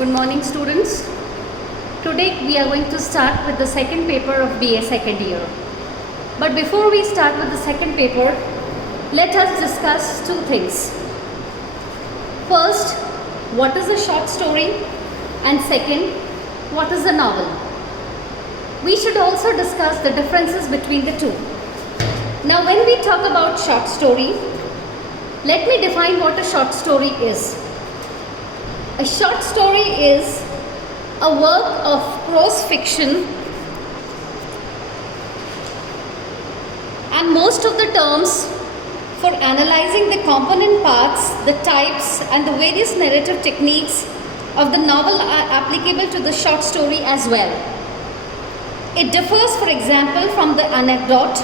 Good morning, students. Today we are going to start with the second paper of BA second year. But before we start with the second paper, let us discuss two things. First, what is a short story? And second, what is a novel? We should also discuss the differences between the two. Now, when we talk about short story, let me define what a short story is. A short story is a work of prose fiction, and most of the terms for analyzing the component parts, the types and the various narrative techniques of the novel are applicable to the short story as well. It differs, for example, from the anecdote,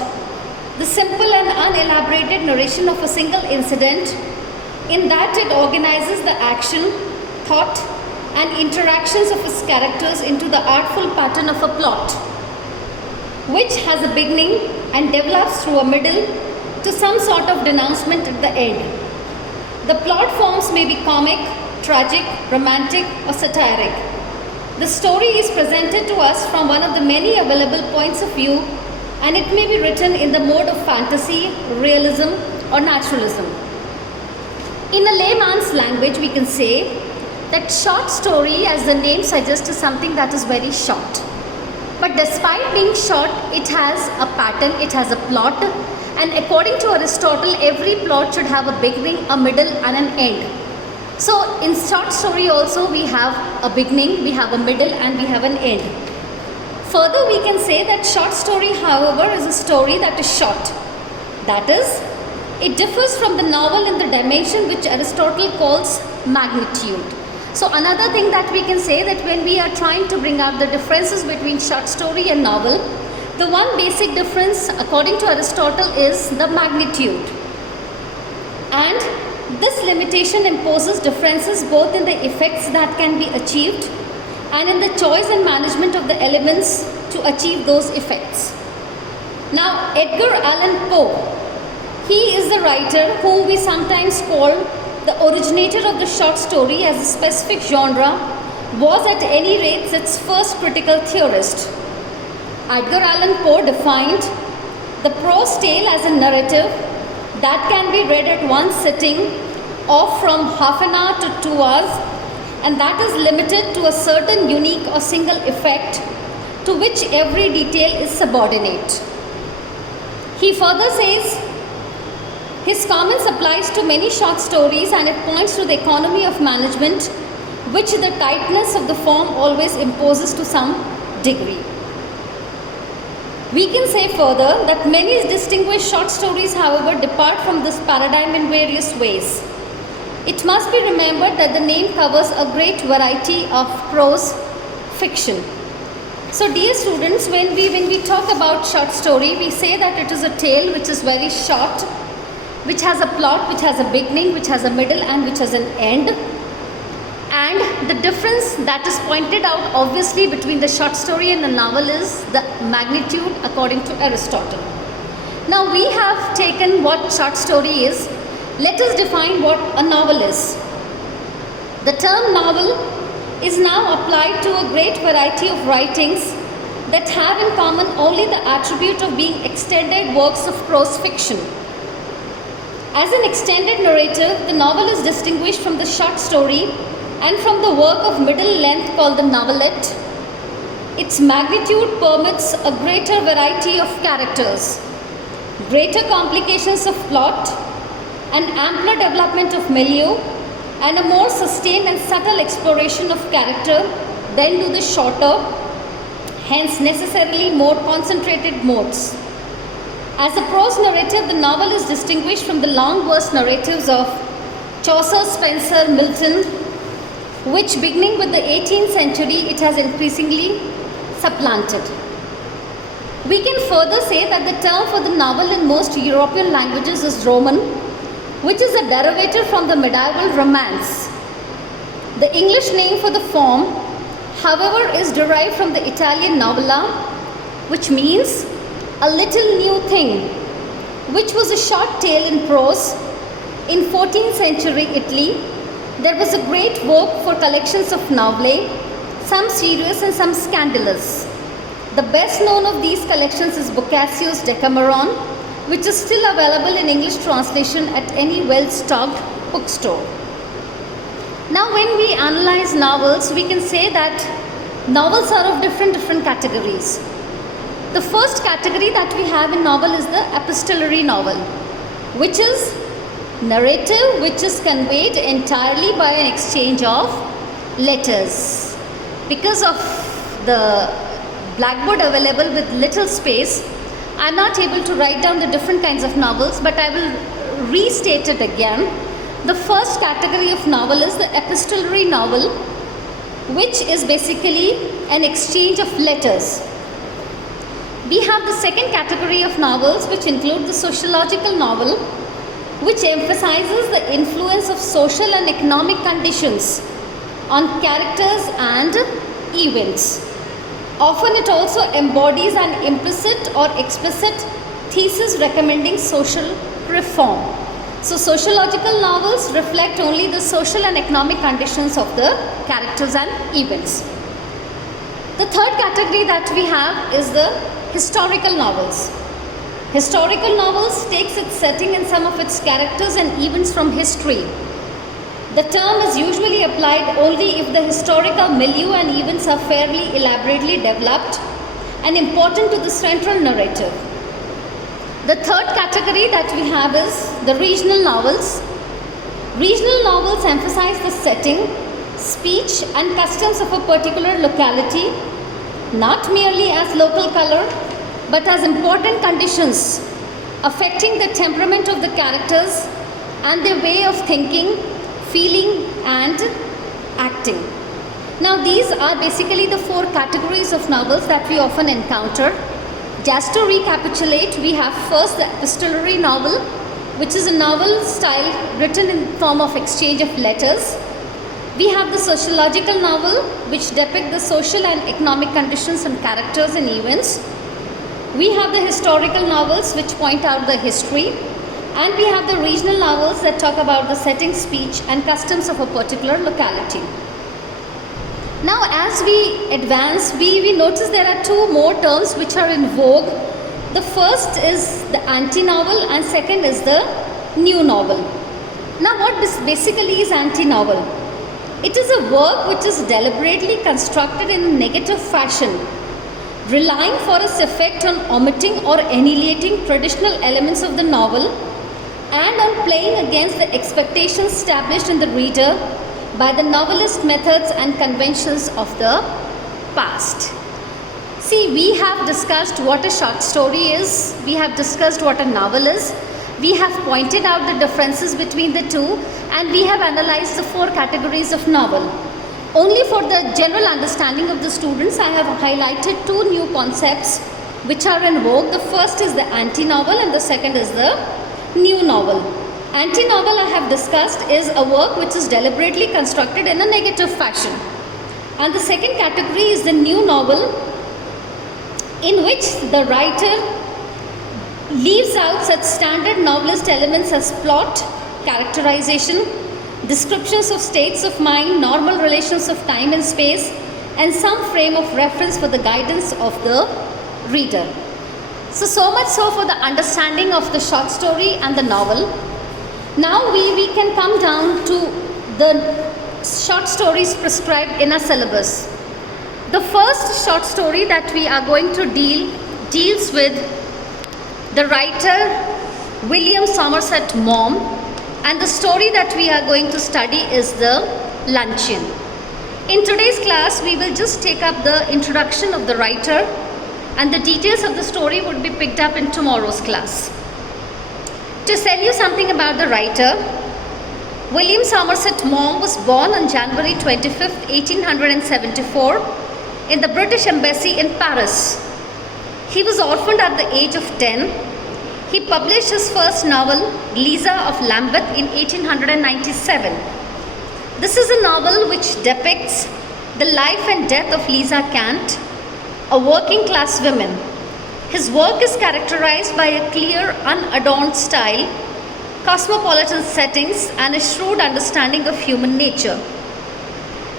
the simple and unelaborated narration of a single incident, in that it organizes the action, thought and interactions of its characters into the artful pattern of a plot, which has a beginning and develops through a middle to some sort of denouncement at the end. The plot forms may be comic, tragic, romantic or satiric. The story is presented to us from one of the many available points of view, and it may be written in the mode of fantasy, realism or naturalism. In a layman's language, we can say that short story, as the name suggests, is something that is very short. But despite being short, it has a pattern, it has a plot, and according to Aristotle, every plot should have a beginning, a middle and an end. So in short story also we have a beginning, we have a middle and we have an end. Further, we can say that short story, however, is a story that is short. That is, it differs from the novel in the dimension which Aristotle calls magnitude. So another thing that we can say, that when we are trying to bring out the differences between short story and novel, the one basic difference according to Aristotle is the magnitude. And this limitation imposes differences both in the effects that can be achieved and in the choice and management of the elements to achieve those effects. Now, Edgar Allan Poe, he is the writer who we sometimes call the originator of the short story as a specific genre, was at any rate its first critical theorist. Edgar Allan Poe defined the prose tale as a narrative that can be read at one sitting of from half an hour to 2 hours, and that is limited to a certain unique or single effect to which every detail is subordinate. He further says, his comments applies to many short stories, and it points to the economy of management which the tightness of the form always imposes to some degree. We can say further that many distinguished short stories, however, depart from this paradigm in various ways. It must be remembered that the name covers a great variety of prose fiction. So dear students, when we talk about short story, we say that it is a tale which is very short, which has a plot, which has a beginning, which has a middle and which has an end. And the difference that is pointed out obviously between the short story and the novel is the magnitude according to Aristotle. Now we have taken what short story is. Let us define what a novel is. The term novel is now applied to a great variety of writings that have in common only the attribute of being extended works of prose fiction. As an extended narrative, the novel is distinguished from the short story and from the work of middle length called the novelette. Its magnitude permits a greater variety of characters, greater complications of plot, an ampler development of milieu, and a more sustained and subtle exploration of character than do the shorter, hence necessarily more concentrated modes. As a prose narrative, the novel is distinguished from the long verse narratives of Chaucer, Spenser, Milton, which beginning with the 18th century, it has increasingly supplanted. We can further say that the term for the novel in most European languages is Roman, which is a derivative from the medieval romance. The English name for the form, however, is derived from the Italian novella, which means a little new thing, which was a short tale in prose in 14th century Italy, There was a great vogue for collections of novellae, some serious and some scandalous. The best known of these collections is Boccaccio's Decameron, which is still available in English translation at any well-stocked bookstore. Now, when we analyze novels, we can say that novels are of different categories. The first category that we have in novel is the epistolary novel, which is narrative which is conveyed entirely by an exchange of letters. Because of the blackboard available with little space, I am not able to write down the different kinds of novels, but I will restate it again. The first category of novel is the epistolary novel, which is basically an exchange of letters. We have the second category of novels, which include the sociological novel, which emphasizes the influence of social and economic conditions on characters and events. Often it also embodies an implicit or explicit thesis recommending social reform. So sociological novels reflect only the social and economic conditions of the characters and events. The third category that we have is the historical novels. Historical novels takes its setting and some of its characters and events from history. The term is usually applied only if the historical milieu and events are fairly elaborately developed and important to the central narrative. The third category that we have is the regional novels. Regional novels emphasize the setting, speech and customs of a particular locality, not merely as local color, but as important conditions affecting the temperament of the characters and their way of thinking, feeling and acting. Now these are basically the four categories of novels that we often encounter. Just to recapitulate, we have first the epistolary novel, which is a novel style written in form of exchange of letters. We have the sociological novel, which depict the social and economic conditions and characters and events. We have the historical novels, which point out the history. And we have the regional novels that talk about the setting, speech and customs of a particular locality. Now as we advance, we notice there are two more terms which are in vogue. The first is the anti-novel and second is the new novel. Now what this basically is anti-novel? It is a work which is deliberately constructed in a negative fashion, relying for its effect on omitting or annihilating traditional elements of the novel and on playing against the expectations established in the reader by the novelist methods and conventions of the past. See, we have discussed what a short story is, we have discussed what a novel is, we have pointed out the differences between the two, and we have analyzed the four categories of novel. Only for the general understanding of the students, I have highlighted two new concepts which are in vogue. The first is the anti-novel and the second is the new novel. Anti-novel, I have discussed, is a work which is deliberately constructed in a negative fashion. And the second category is the new novel, in which the writer leaves out such standard novelist elements as plot, characterization, descriptions of states of mind, normal relations of time and space, and some frame of reference for the guidance of the reader. So much so for the understanding of the short story and the novel. Now we can come down to the short stories prescribed in a syllabus. The first short story that we are going to deals with the writer William Somerset Maugham, and the story that we are going to study is the Luncheon. In today's class, we will just take up the introduction of the writer, and the details of the story would be picked up in tomorrow's class. To tell you something about the writer, William Somerset Maugham was born on January 25th, 1874 in the British Embassy in Paris. He was orphaned at the age of 10. He published his first novel, Lisa of Lambeth, in 1897. This is a novel which depicts the life and death of Lisa Kant, a working class woman. His work is characterized by a clear, unadorned style, cosmopolitan settings, and a shrewd understanding of human nature.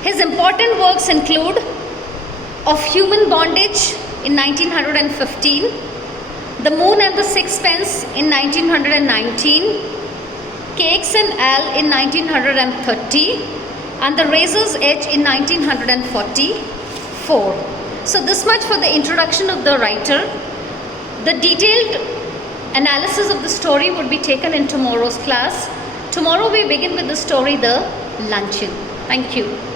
His important works include Of Human Bondage in 1915, The Moon and the Sixpence in 1919, Cakes and Ale in 1930, and The Razor's Edge in 1944. So this much for the introduction of the writer. The detailed analysis of the story would be taken in tomorrow's class. Tomorrow we begin with the story The Luncheon. Thank you.